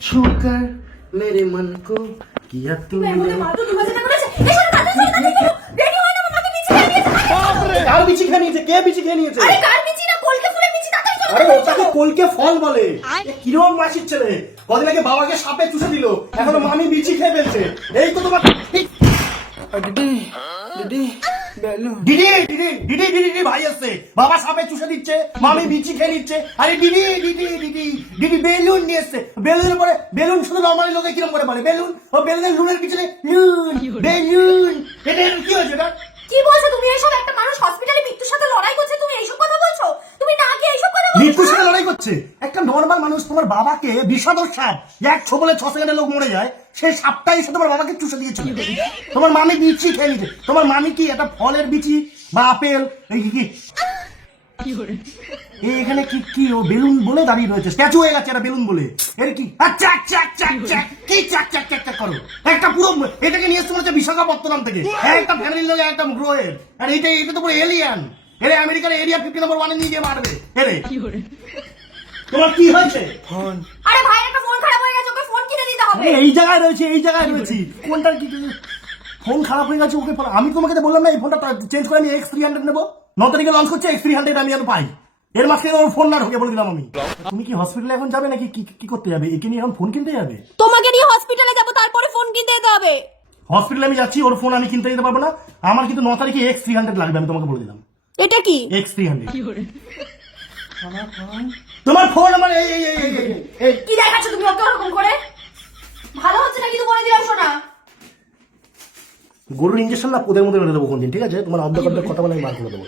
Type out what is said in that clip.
छूकर मेरे मन को किया तुमने কার বিচি খেয়ে নিয়েছে? কে বিচি খেয়ে নিয়েছে? আরে কার বিচি না, কলকে ফুলের বিচি, তাড়াতাড়ি চলো। আরে ওটাকে কলকে ফল বলে। কিরকম মাসির ছেলে, কদিন আগে বাবাকে সাপে চুষে দিল, এখনো মামি বিচি খেয়ে ফেলছে। এই তো তোমার দিদি দিদি বেলুন দিদি দিদি দিদি দিদি দিদি ভাই আসছে, বাবা সাপে চুষে দিচ্ছে, মামি বিচি খেয়ে নিচ্ছে। আরে দিদি দিদি দিদি দিদি বেলুন নিয়ে এসছে। বেলুনের পরে বেলুন শুধু নর্মালি লোকে কিরম করে বলে বেলুন, ও বেলুনের লুনের পিছনে লুন বেলুন। এটা কি হয়েছে? এটা কি বলছো তুমি? এসব একটা মানুষ হসপিটালে মৃত্যুর সাথে লড়াই করছে, তুমি এইসব কথা বলছো? তুমি না কি এইসব কথা বলছো? মৃত্যুর সাথে লড়াই করছে একটা নর্মাল মানুষ। তোমার বাবাকে বিষাদর সাপ এক ছোবলে 6 সেকেন্ডে লোক মরে যায়, সেই সাপটাই এসে তোমার বাবাকে চুষে দিয়েছিল। তোমার মামি বিচি খেয়ে নিচ্ছে। তোমার মামি কি একটা ফলের বিচি বা আপেল এই কি এখানে কি কি ও বেলুন বলে দাঁড়িয়ে রয়েছে, স্ট্যাচু হয়ে গেছে এটা বেলুন বলে। এর কি চাক চাক চাক চাক কি চাক চাক চাক চাক করো? একটা পুরো এটাকে নিয়ে এসছে হচ্ছে বিশাখাপত্তনম থেকে, একটা ফ্যামিলির লোক একটা গ্রহের। আর এটা তো পুরো এলিয়ান। এরে আমেরিকার এরিয়া 50 নম্বর 1 নিয়ে গিয়ে মারবে। এরে তোমার কি হয়েছে? ফোন আরে ভাই, একটা ফোন খারাপ হয়ে গেছে, ওকে ফোন কিনে দিতে হবে। এই জায়গায় রয়েছে, এই জায়গায় রয়েছে। কোনটার কি ফোন খারাপ হয়ে গেছে ওকে? আমি তোমাকে তো বললাম না এই ফোনটা চেঞ্জ করে আমি X300 নেবো। 9 তারিখে লঞ্চ করছে X300, আমি আর পাই। এর মাঝখানে ওর ফোন না ঢোকে বলে দিলাম আমি। তুমি কি হসপিটালে এখন যাবে নাকি কি করতে যাবে? একে নিয়ে এখন ফোন কিনতে যাবে? তোমাকে নিয়ে হসপিটালে যাব, তারপরে ফোন কিনতে যেতে হবে। হসপিটালে আমি যাচ্ছি, ওর ফোন আমি কিনতে যেতে পারবো না। আমার কিন্তু 9 তারিখে X300 লাগবে, আমি তোমাকে বলে দিলাম। এটা কি? X300 তোমার ফোন আমার এই এই এই এই কি দেখাচ্ছ তুমি ওকে ওরকম করে? ভালো হচ্ছে না কিন্তু, বলে দিলাম শোনা। গরুর ইঞ্জেকশন না পোদের মধ্যে মেরে দেবো কোনদিন, ঠিক আছে? তোমার অর্ধেক কথা বলে আমি বার করে দেবো।